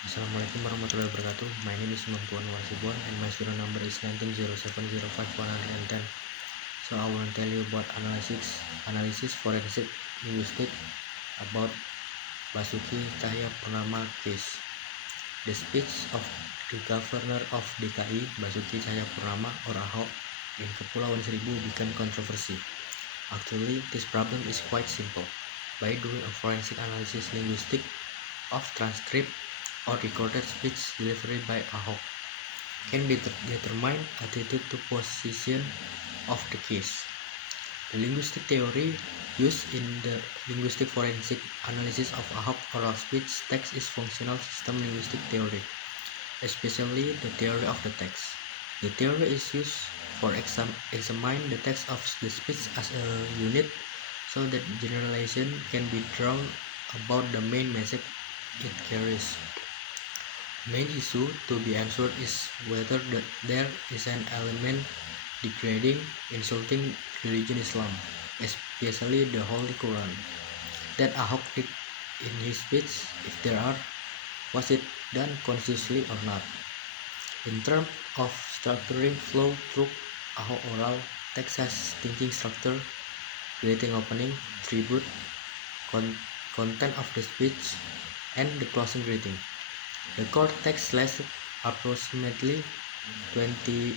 Assalamualaikum warahmatullahi wabarakatuh. My name is Mampuan Wasibon and my serial number is 1907051010. So I will tell you about analysis forensic linguistics about Basuki Cahayapurnama case. The speech of the governor of DKI, Basuki Cahayapurnama or Ahok, in Kepulauan Seribu became controversy. Actually, this problem is quite simple. By doing a forensic analysis linguistic of transcript or recorded speech delivery by Ahok, can be determine attitude to position of the case. The linguistic theory used in the linguistic forensic analysis of Ahok oral speech text is functional system linguistic theory, especially the theory of the text. The theory is used for examine the text of the speech as a unit so that generalization can be drawn about the main message it carries. Main issue to be answered is whether there is an element degrading, insulting religion Islam, especially the Holy Quran, that Ahok did in his speech. If there are, was it done consciously or not? In terms of structuring flow through Ahok oral text has thinking structure, greeting opening, tribute, content of the speech, and the closing greeting. The core text lasted approximately 20.27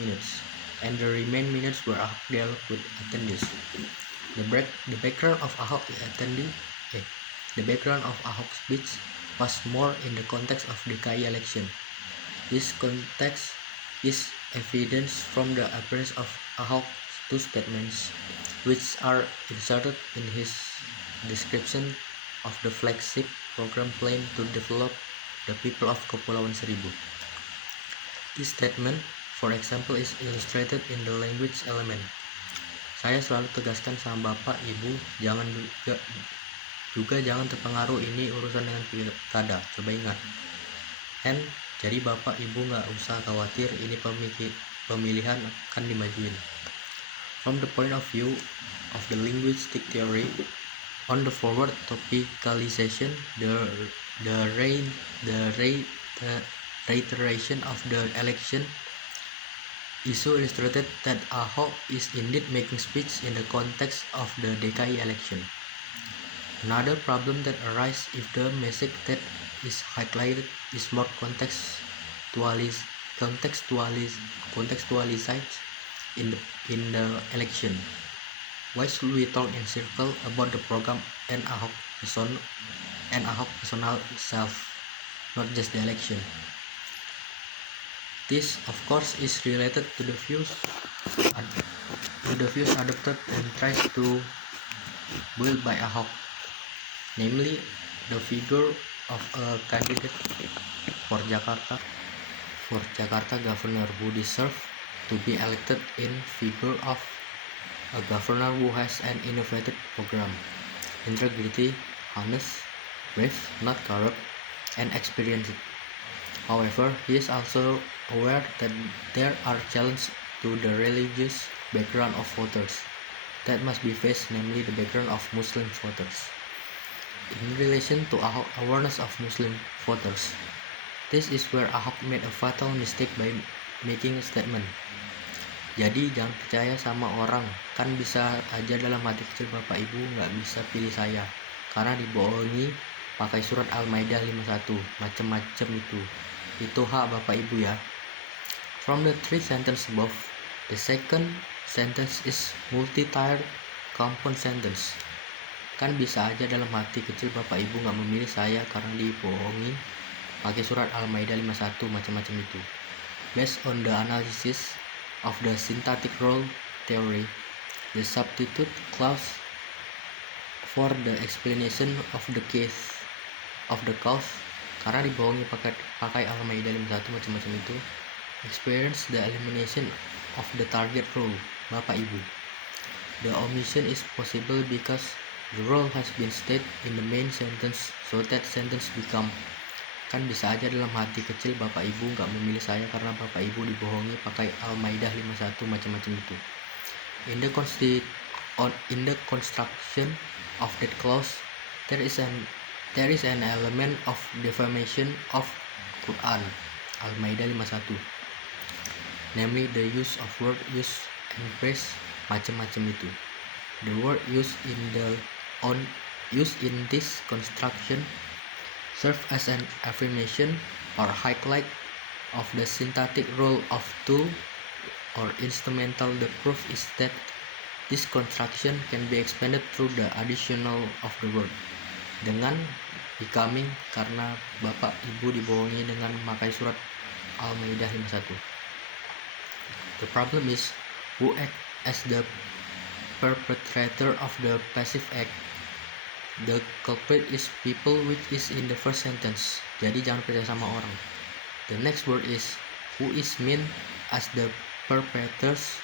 minutes, and the remaining minutes were Ahok dialogue with attendees. The background of Ahok speech was more in the context of the DKI election. This context is evidence from the appearance of Ahok's two statements, which are inserted in his description of the flagship program planned to develop the people of Kepulauan Seribu. This statement, for example, is illustrated in the language element. Saya selalu tegaskan sama Bapak, Ibu, jangan terpengaruh, ini urusan dengan pilkada, coba ingat. And, jadi Bapak, Ibu nggak usah khawatir, ini pemilihan akan dimajuin. From the point of view of the linguistic theory, on the forward topicalization, the reiteration of the election issue illustrated that Ahok is indeed making speech in the context of the DKI election. Another problem that arises if the message that is highlighted is more contextualized in the election. Why should we talk in circle about the program and Ahok personal self, not just the election? This, of course, is related to the views adopted and tries to build by Ahok, namely the figure of a candidate for Jakarta governor who deserves to be elected in figure of a governor who has an innovative program, integrity, honest, brave, not corrupt, and experienced. However, he is also aware that there are challenges to the religious background of voters that must be faced, namely the background of Muslim voters. In relation to Ahok awareness of Muslim voters, this is where Ahok made a fatal mistake by making a statement. Jadi jangan percaya sama orang, kan bisa aja dalam hati kecil Bapak Ibu nggak bisa pilih saya karena dibohongi pakai surat Al-Maidah 51, macem-macem itu hak Bapak Ibu ya. From the three sentences above, the second sentence is multi-tiered compound sentence. Kan bisa aja dalam hati kecil Bapak Ibu nggak memilih saya karena dibohongi pakai surat Al-Maidah 51, macam-macam itu. Based on the analysis of the syntactic role theory, the substitute clause for the explanation of the case of the cause, karena dibohongi pakai Al-Maidah 51, macam-macam itu, experience the elimination of the target role, Bapak Ibu. The omission is possible because the role has been stated in the main sentence, so that sentence become, kan bisa aja dalam hati kecil Bapak Ibu nggak memilih saya karena Bapak Ibu dibohongi pakai Al-Maidah 51, macam-macam itu. In the construction of that clause, there is an there is an element of defamation of Quran, Al-Maidah 51, namely the use of word use and praise macam-macam itu. The word used in this construction serve as an affirmation or highlight of the syntactic role of tool or instrumental. The proof is that this construction can be expanded through the additional of the word. Dengan becoming, karena bapak ibu dibohongi dengan memakai surat Al-Maidah 51. The problem is who act as the perpetrator of the passive act. The culprit is people, which is in the first sentence. Jadi jangan percaya sama orang. The next word is who is meant as the perpetrators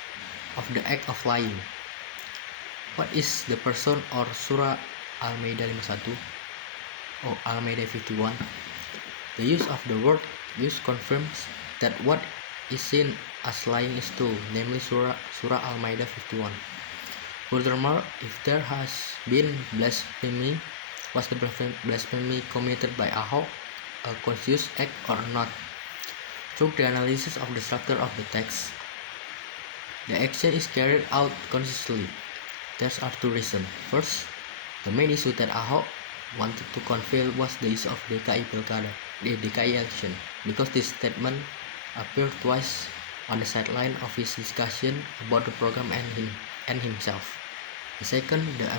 of the act of lying. What is the person or surah Al-Maidah 51 or Al-Maidah 51? The use of the word use confirms that what is seen as lying is true, namely surah Al-Maidah 51. Furthermore, if there has been blasphemy, was the blasphemy committed by Ahok a conscious act or not? Through the analysis of the structure of the text, the action is carried out consciously. There are two reasons. First, the main issue that Ahok wanted to conceal was the issue of DKI Pilkada, the DKI election, because this statement appeared twice on the sideline of his discussion about the program and himself. The second, the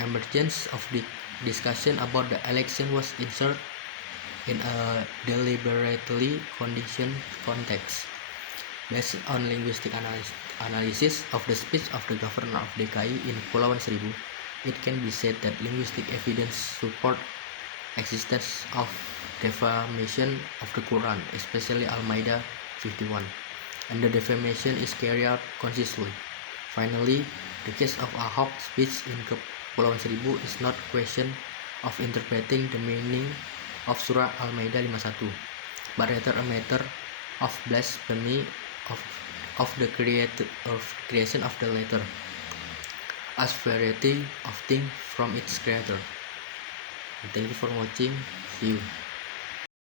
emergence of the discussion about the election was inserted in a deliberately conditioned context. Based on linguistic analysis of the speech of the governor of DKI in Kepulauan Seribu, it can be said that linguistic evidence support existence of defamation of the Quran, especially Al-Maidah 51, and the defamation is carried out consciously. Finally, the case of Ahok's speech in Kepulauan Seribu is not a question of interpreting the meaning of Surah Al-Maidah 51, but rather a matter of blasphemy of the creation of the letter, as variety of things from its creator. Thank you for watching. See you.